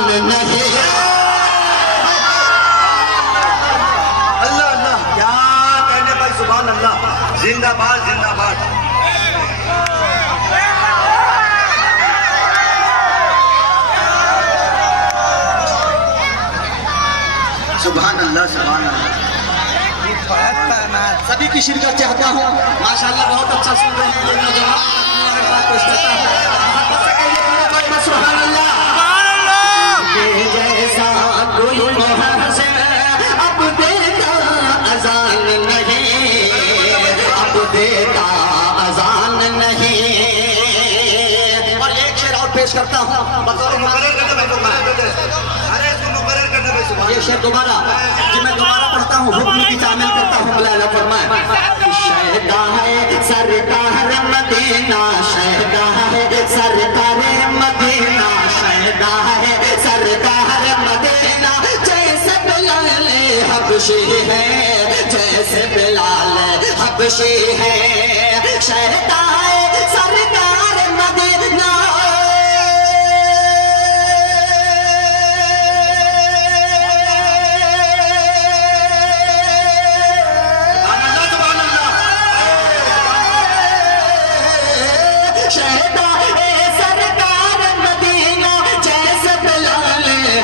अजान नहीं। अल्लाह अल्लाह क्या कहने भाई, सुभान अल्लाह, जिंदाबाद जिंदाबाद। सुभान अल्लाह सुभान अल्लाह। सभी की शिरकत चाहता हूँ। माशाअल्लाह बहुत अच्छा सुन रहे हैं ये नौजवान। सुभान अल्लाह जैसा कोई अब देखा अजान नहीं, अब देखा अजान नहीं। और एक शेर और पेश करता हूँ बतौर मुकर्रर करने में। अरे इसको मुकर्रर करने में सुभान। ये शेर दोबारा जी मैं दोबारा पढ़ता हूँ, हुक्म की तामील करता हूँ। मुला फरमाए शहदा है सरकार मदीना, शहदा है सरकार मदीना, शहदा है सरकार मदीना। जैसे बिलाल हबशी है, जैसे बिलाल हबशी है, शहदा है सरकार मदीना।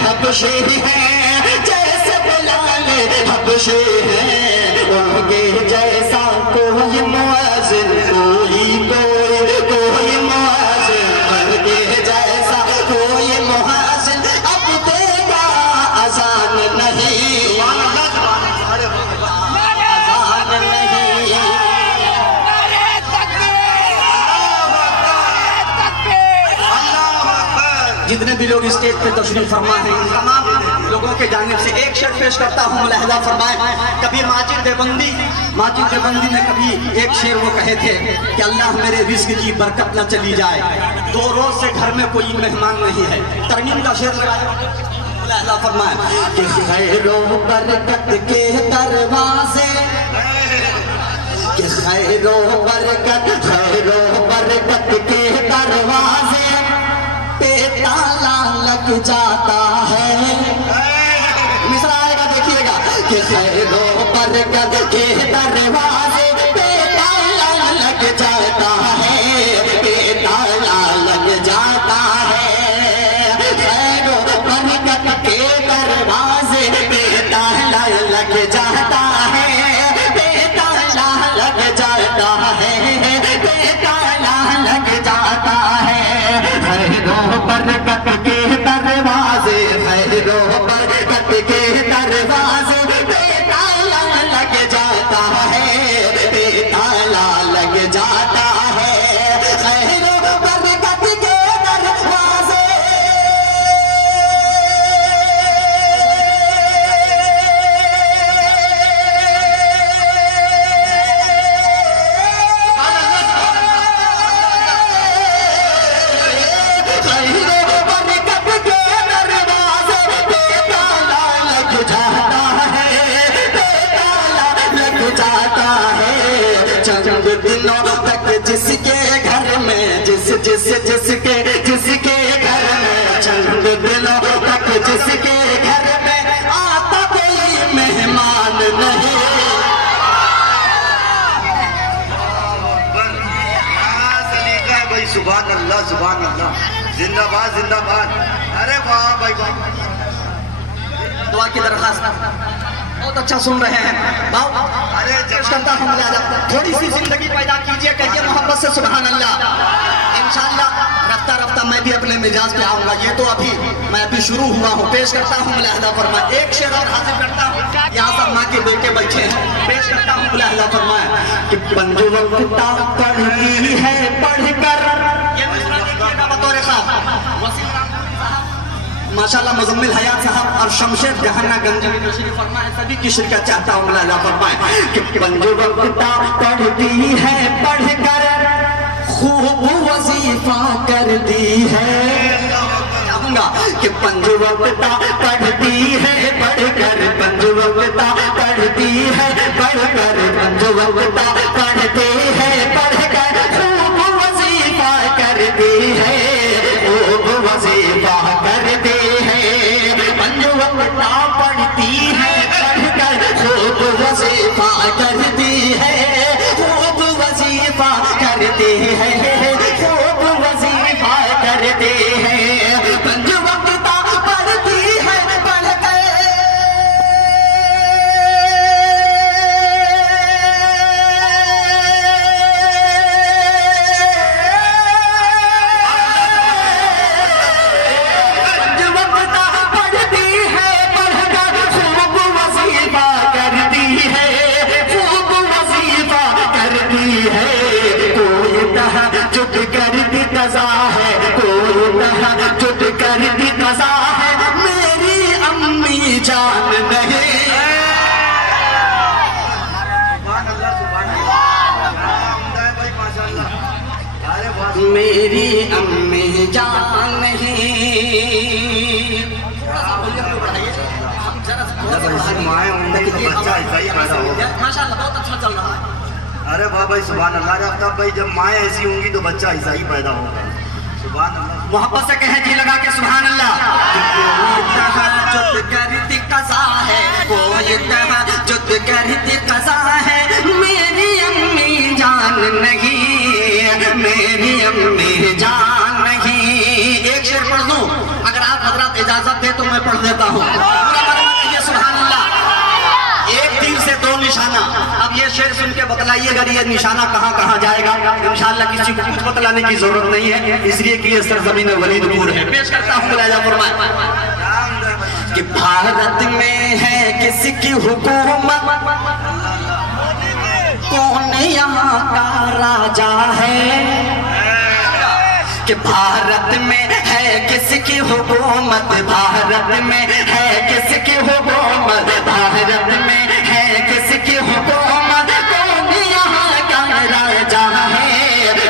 हबशी है, जैसे बिलाल हबशी है, उनके जैसा कोई मुअज्जिन, कोई मुअज्जिन, उनके जैसा कोई मुअज्जिन अब देगा अजान नहीं, अजान नहीं। जितने भी लोग स्टेज पे तशरीफ फरमा है तमाम लोगों के जानिब से एक शेर पेश करता हूँ। मुलाहिजा फरमाए कभी माजिद देवबंदी ने कभी एक शेर वो कहे थे कि अल्लाह मेरे रिज़्क़ की बरकत न चली जाए, 2 रोज से घर में कोई मेहमान नहीं है। तरमीम का शेर लगाया। मुलाहिजा फरमाए कि खैरो बरकत के दरवाजे, कि खैरो बरकत के दरवाजे पे ताला लग जाता है। मिसरा आएगा देखिएगा कि खैरो बरकत के दरवाजे पे ताला लग जाता है, पे ताला लग जाता है। खैरो बरकत के दरवाजे पे ताला लग जाता है, पे ताला लग जाता है, पे ताला लग जाता है। खैरो बरकत के दरवाजे, खैरो बरकत के दरवाजे पे ताला लग जाता है, पे ताला लग जाता है। खैरो बरकत के दरवाजे दिनों तक जिसके घर में, जिसके घर में, चंद दिनों तक जिसके घर में आता कोई मेहमान नहीं। भाई सुभान अल्लाह सुभान अल्लाह, जिंदाबाद जिंदाबाद। अरे वाह भाई वाह। दुआ की दरखास्त बहुत अच्छा सुन रहे हैं। अरे करता हूँ थोड़ी सी जिंदगी पैदा कीजिए, कहिए मोहब्बत से सुभान अल्लाह। इंशाअल्लाह रफ्ता रफ्ता मैं भी अपने मिजाज पे आऊंगा। ये तो मैं अभी शुरू हुआ हूँ। पेश करता हूँ मुलाहिजा फरमाए, एक शेर और हाजिर करता हूँ। यहाँ सब माँ के बेटे बैठे हैं। पेश करता हूँ मुलाहिजा फरमाए कि पंजुवक्ता पढ़ती है पढ़कर, ये मिसरा देखिएगा बतौर खास माशाल्लाह मुजम्मिल हयात साहब और शमशेर जहाना गंजवी तशरीफ फरमाए। सभी की शिरकत चाहता हूँ। मुलाहिजा फरमाए कि पंजुवक्ता पढ़ती है पढ़कर, खूब वजीफा करती है। कि पंजुवक्ता पढ़ती है पढ़कर, पंजुवक्ता पढ़ती है पढ़कर, पंजुवक्ता पढ़ती है पढ़कर, खूब वजीफा करती है, खूब वजीफा करती है। कज़ा है, मेरी अम्मी जान नहीं। मेरी अम्मी जान नहीं। माशाअल्लाह बहुत अच्छा चल रहा है। अरे वाह भाई सुभान अल्लाह। आफ्ताब भाई जब माँ ऐसी होंगी तो बच्चा ऐसा ही पैदा होगा। सुभान अल्लाह। मोहब्बत से कहे जी लगा के सुभान अल्लाह। जुद करती कज़ा है, कोई जुद करती कज़ा है, मेरी अम्मी जान नहीं, मेरी अम्मी जान नहीं। एक शेर पढ़ दूं, अगर आप हजरत इजाजत दे तो मैं पढ़ देता हूँ। सुभान अल्लाह। एक तीर से दो निशाना। अब ये शेर सुन के बतलाइएगा ये निशाना कहाँ कहाँ जाएगा। इंशाअल्लाह किसी को कुछ बतलाने की जरूरत नहीं है, इसलिए कि ये सरजमीन वलीदपुर है। पेश करता हूँ मुलाहिजा फरमाए कि भारत में है किसकी हुकूमत, कौन यहाँ का राजा है। कि भारत में है किसकी हुकूमत, भारत में है किसकी हुकूमत, भारत में है किसकी हुकूमत, कौन यहाँ का राजा है,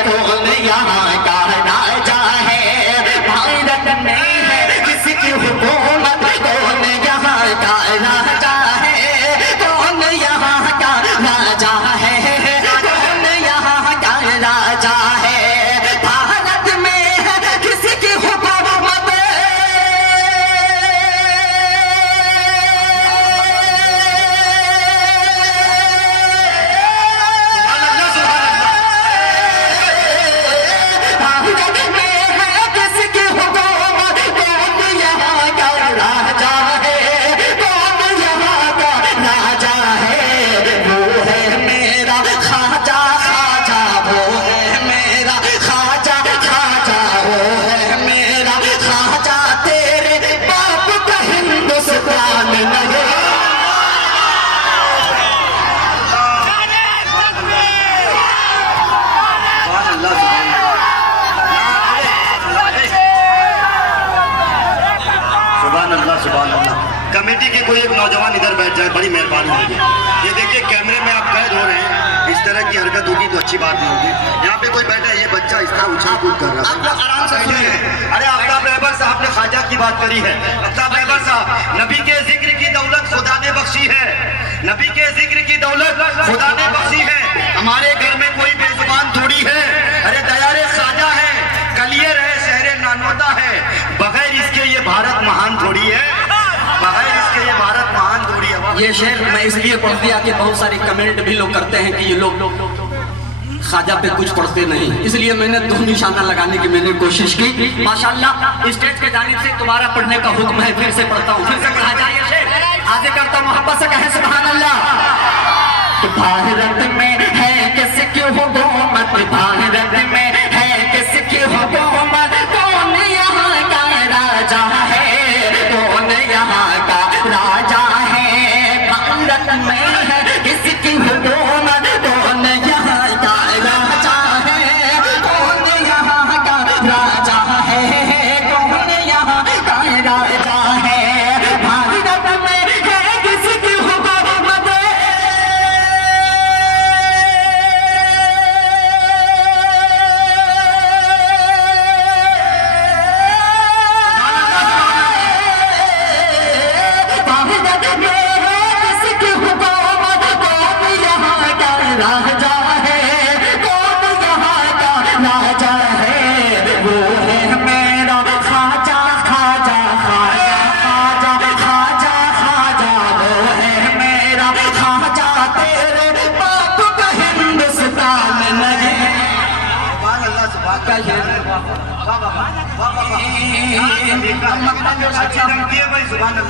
कौन यहाँ का राजा है। भारत में है किसकी हुकूमत, कौन यहाँ का राजा है, कौन यहाँ का राजा है, कौन यहाँ का राजा है। कमेटी के कोई एक नौजवान इधर बैठ जाए, बड़ी मेहरबानी होगी। ये देखिए कैमरे में आप कैद हो रहे हैं, इस तरह की हरकत होगी तो अच्छी बात नहीं होगी। यहाँ पे कोई बैठा है, ये बच्चा इस तरह उछल कूद कर रहा है। अरे आफ्ताब रहबर साहब ने ख्वाजा की बात करी है। आफ्ताब रहबर साहब, नबी के जिक्र की दौलत खुदा ने बख्शी है, नबी के जिक्र की दौलत खुदा ने बख्शी है। हमारे घर में कोई बेजुबान थोड़ी है। अरे दयारे ख्वाजा है, कलियर है, शहरे नानोदा है, बगैर इसके ये भारत महान थोड़ी है, बगैर इसके ये भारत महान थोड़ी है। ये शेर मैं इसलिए पढ़ दिया कि बहुत सारी कमेंट भी लोग करते हैं कि ये लोग ख्वाजा पे कुछ पढ़ते नहीं, इसलिए मैंने दो निशाना लगाने की मैंने कोशिश की। माशाअल्लाह स्टेज के जानिब से तुम्हारा पढ़ने का हुक्म है, फिर से पढ़ता हूँ, फिर से पढ़ा जाए ये शेर। आगे करता हूँ, मोहब्बत से कहे सुभान अल्लाह। भारत में है किसकी हुकूमत, भारत में है किसकी हुकूमत, कौन यहाँ का राजा है, कौन यहाँ का राजा है। भारत में है किसकी हुकूमत, कौन यहाँ का राजा है, कौन यहाँ का राजा है, कौन यहाँ का राजा है। भारत में है किसकी हुकूमत,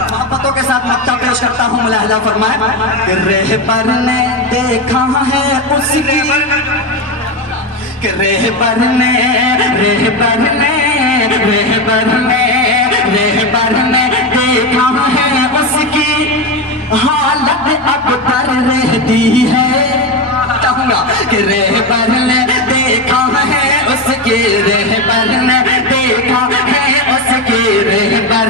मोहब्बतों के साथ मक्ता पेश करता हूँ, मुलाहिजा फरमाए। रहबर ने देखा है उसकी, रहबर ने देखा है उसकी हालत अब तर रहती है। कहूँगा कि रहबर ने देखा है उसकी, रहबर ने देखा है उसकी, रहबर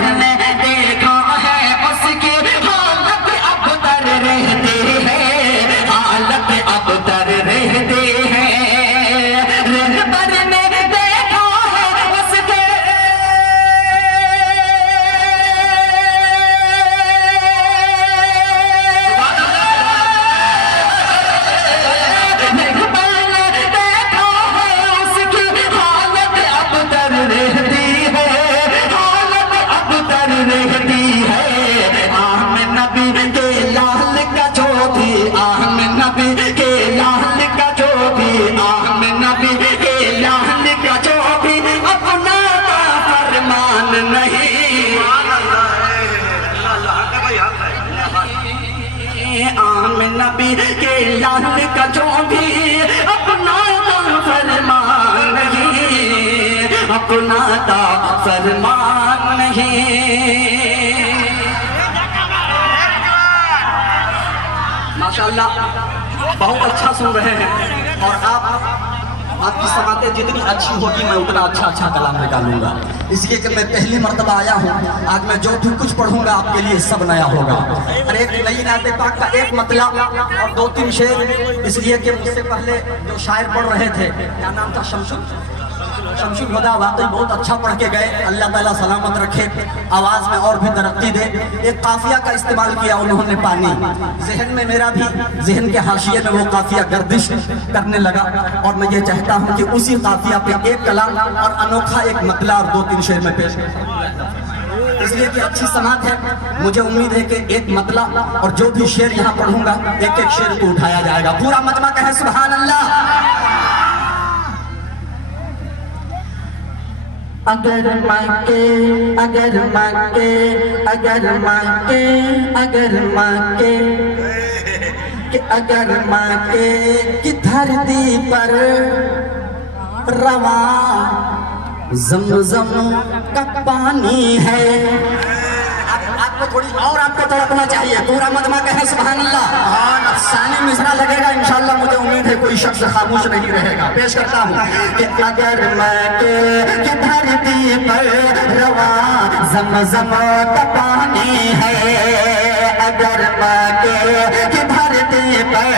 नबी के लाल का जो भी अपनाता फरमान नहीं, अपनाता फरमान नहीं। माशाअल्लाह बहुत अच्छा सुन रहे हैं और आपकी समातें जितनी अच्छी होगी मैं उतना अच्छा कलाम निकालूंगा, इसलिए कि मैं पहली मर्तबा आया हूँ। आज मैं जो भी कुछ पढ़ूंगा आपके लिए सब नया होगा। और एक नई नाते पाक का एक मतलब और 2-3 शेर, इसलिए कि मुझसे पहले जो शायर पढ़ रहे थे, क्या नाम था, शमशुल हुदा, वाकई बहुत अच्छा पढ़ के गए। अल्लाह ताला सलामत रखे, आवाज़ में और भी तरक्की दे। एक काफिया का इस्तेमाल किया उन्होंने, पानी जहन में, मेरा भी जहन के हाशिए में वो काफिया गर्दिश करने लगा और मैं ये चाहता हूँ कि उसी काफिया पे एक कलाम और अनोखा एक मतला और 2-3 शेर में पेश, इसलिए कि अच्छी समात है। मुझे उम्मीद है कि एक मतला और जो भी शेर यहाँ पढ़ूंगा एक एक शेर को उठाया जाएगा। पूरा मजमा कहे सुभान अल्लाह। अगर मांगे अगर मांगे अगर मांगे अगर मांगे कि अगर मांगे कि धरती पर रवा ज़म-ज़म का पानी है। आपको थोड़ी और आपको तड़पना चाहिए। पूरा मजमा कहे सुभान अल्लाह। सानी मिसरा लगेगा इंशाअल्लाह, मुझे उम्मीद है कोई शख्स खामोश नहीं रहेगा। पेश करता हूँ कि अगर मैं कि धरती पर रवा ज़म-ज़म का पानी है, अगर मैं कि धरती पर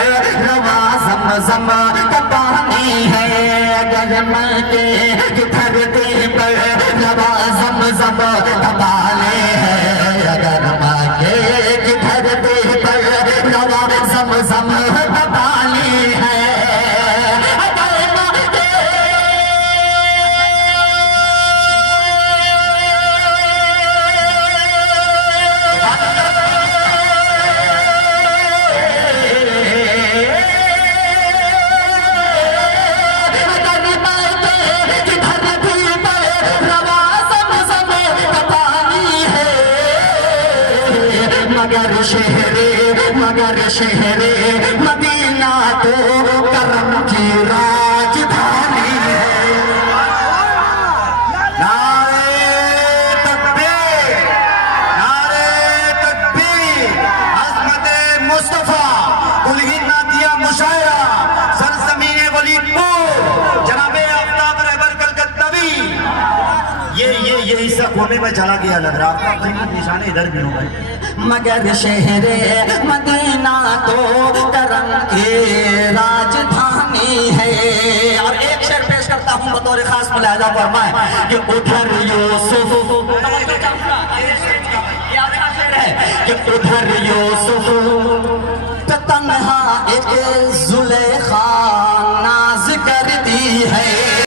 रवा ज़म-ज़म का पानी है, अगर मैं कि धरती पर रवा ज़म-ज़म का पानी है, अगर मांगे कि धरती पर रवा ज़म-ज़म का पानी है, अगर मांगे कि धरती पर रवा ज़म-ज़म का पानी है, मगर शहरे मदीना तो करम की राजधानी है। नारे तकबीर, नारे तकबीर, अज़मत मुस्तफा, कुलहिन्ना दिया मुशायरा, सरज़मीने वलीदपुर, जनाबे आफ्ताब रहबर कलकत्तावी। ये हिस्सा कोने में चला गया लग रहा, आपका निशाने इधर भी हो गए। मगर शहरे मदीना तो करम की राजधानी है। और एक शेर पेश करता हूँ बतौर खास मुलाहिजा फरमाए कि उधर यूसुफ, कि उधर यूसुफ तन्हा एक जुलेखा नाज करती है।